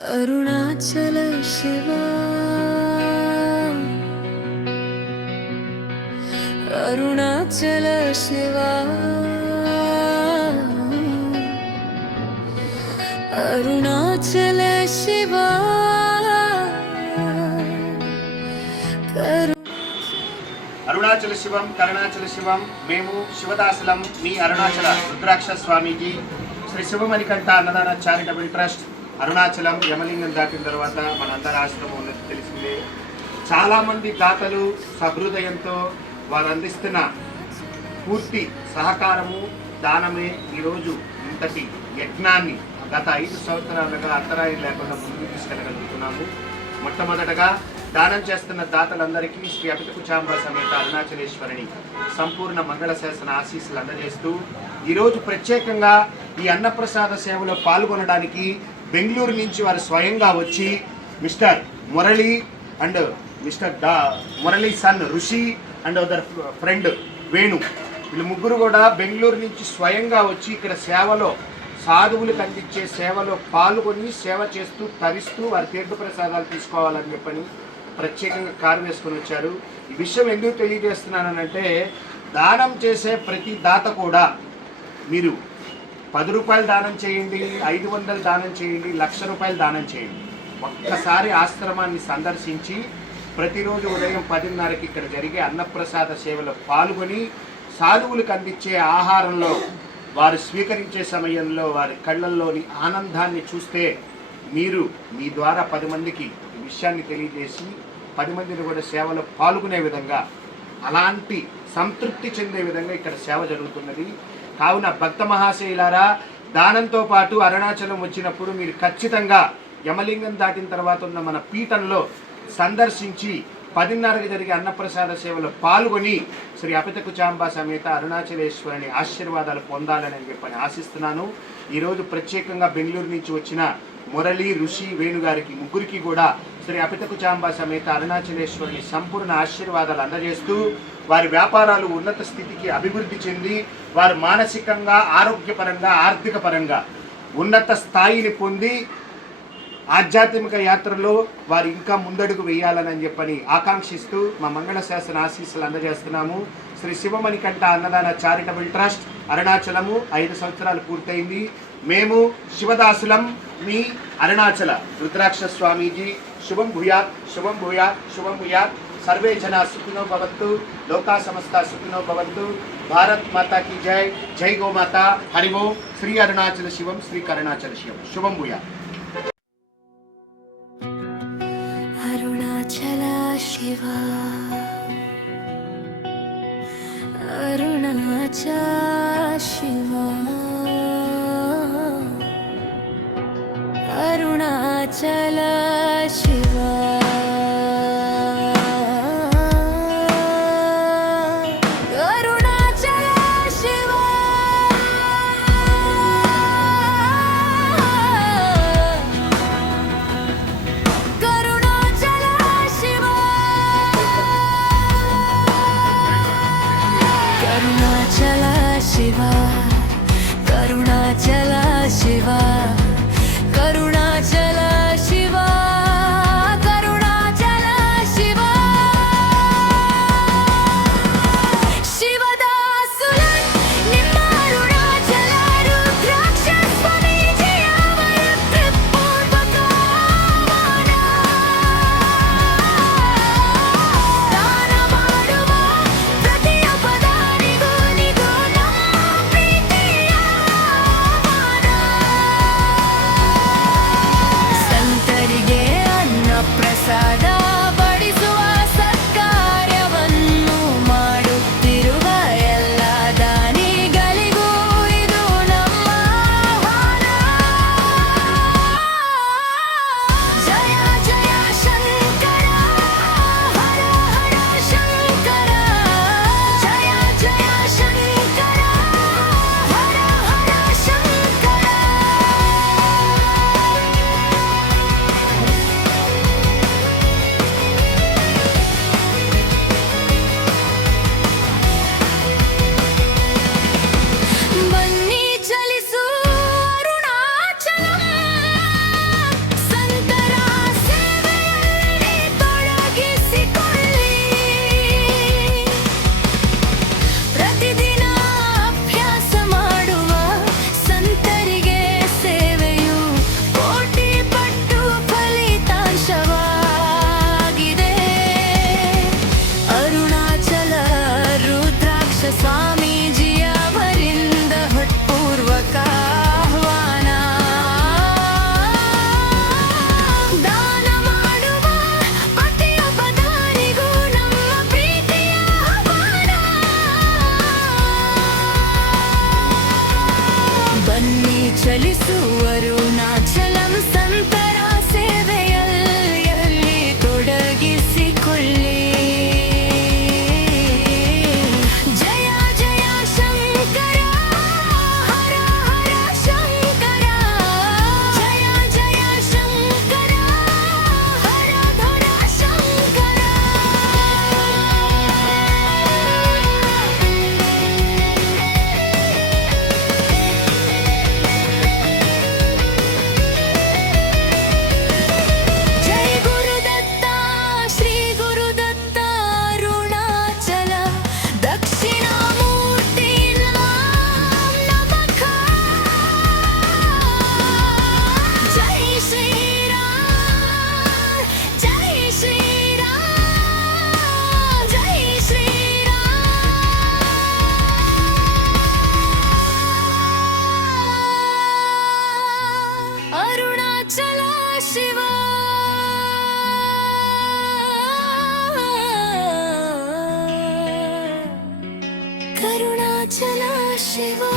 అరుణాచల శివ అరుణాచల శివ అరుణాచల శివ అరుణాచల శివం కరుణాచల శివం మేము శివదాసులం మీ అరుణాచల రుద్రాక్ష స్వామీజీ శ్రీ శివమణికంఠ అన్నదాన charitable trust Arunachalam యమలింగం దాటిన తర్వాత మనందరి ఆశ్రమం ఉన్నది తెలిసిందే. చాలామంది దాతలు సహృదయంతో వారు అందిస్తున్న పూర్తి సహకారము దానమే ఈరోజు ఇంతటి యజ్ఞాన్ని గత 5 సంవత్సరాలుగా అంతరాయం లేకుండా ముందుకు తీసుకెళ్ళగలుగుతున్నాము. మొట్టమొదటగా దానం చేస్తున్న దాతలందరికీ శ్రీ అపితకుచాంబ సమేత అరుణాచలేశ్వరిని సంపూర్ణ మంగళ శాసన ఆశీస్సులు అందజేస్తూ ఈరోజు ప్రత్యేకంగా ఈ అన్నప్రసాద సేవలో పాల్గొనడానికి బెంగళూరు నుంచి వారు స్వయంగా వచ్చి mister Murali and mister Murali son Rishi and other friend Venu, వీళ్ళు ముగ్గురు కూడా బెంగళూరు నుంచి స్వయంగా వచ్చి ఇక్కడ సేవలో సాధువులకు అందించే సేవలో పాల్గొని సేవ చేస్తూ తరిస్తూ వారి తీర్థప్రసాదాలు తీసుకోవాలని చెప్పని ప్రత్యేకంగా కారు వేసుకొని వచ్చారు. ఈ విషయం ఎందుకు తెలియజేస్తున్నానంటే, దానం చేసే ప్రతి దాత కూడా మీరు 10 రూపాయలు దానం చేయండి, 500 దానం చేయండి, 1,00,000 రూపాయలు దానం చేయండి. ఒక్కసారి ఆశ్రమాన్ని సందర్శించి ప్రతిరోజు ఉదయం 10:30కి ఇక్కడ జరిగే అన్నప్రసాద సేవలో పాల్గొని సాధువులకు అందించే ఆహారంలో వారు స్వీకరించే సమయంలో వారి కళ్ళల్లోని ఆనందాన్ని చూస్తే మీరు మీ ద్వారా 10 మందికి ఈ విషయాన్ని తెలియజేసి 10 మందిని కూడా సేవలో పాల్గొనే విధంగా, అలాంటి సంతృప్తి చెందే విధంగా ఇక్కడ సేవ జరుగుతున్నది. కావున భక్త మహాశయులారా, దానంతో పాటు అరుణాచలం వచ్చినప్పుడు మీరు ఖచ్చితంగా యమలింగం దాటిన తర్వాత ఉన్న మన పీఠంలో సందర్శించి 10:30కి జరిగే అన్నప్రసాద సేవలో పాల్గొని శ్రీ అపితకుచాంబ సమేత అరుణాచలేశ్వరిని ఆశీర్వాదాలు పొందాలని చెప్పని ఆశిస్తున్నాను. ఈరోజు ప్రత్యేకంగా బెంగళూరు నుంచి వచ్చిన మురళి, ఋషి, వేణుగారికి ముగ్గురికి కూడా శ్రీ అపితకుచాంబ సమేత అరుణాచలేశ్వరిని సంపూర్ణ ఆశీర్వాదాలు అందజేస్తూ వారి వ్యాపారాలు ఉన్నత స్థితికి అభివృద్ధి చెంది వారు మానసికంగా, ఆరోగ్యపరంగా, ఆర్థిక పరంగా ఉన్నత స్థాయిని పొంది ఆధ్యాత్మిక యాత్రలో వారు ఇంకా ముందడుగు వేయాలని చెప్పని ఆకాంక్షిస్తూ మా మంగళ శాసన ఆశీస్సులు అందజేస్తున్నాము. శ్రీ శివమణికంఠ అన్నదాన చారిటబుల్ ట్రస్ట్ అరుణాచలము 5 సంవత్సరాలు పూర్తయింది. మేము శివదాసులం మీ అరుణాచల రుద్రాక్ష స్వామీజీ. శుభం భూయాత్, శుభం భూయాత్, శుభం భూయాత్. సర్వే జనా సుఖినో భవంతు, లోకా సమస్త సుఖినో భవంతు. భారత్ మాతా की जय. జై గోమాత. హరి ఓం. శ్రీ అరుణాచల శివం, శ్రీ కరుణాచల శివం. శుభం భూయాత్. అరుణాచల శివ అరుణాచల శివ అరుణాచల శివ అరుణాచల శివ కరుణాచల శివ కరుణాచల శివ శివ కరుణాచల శివ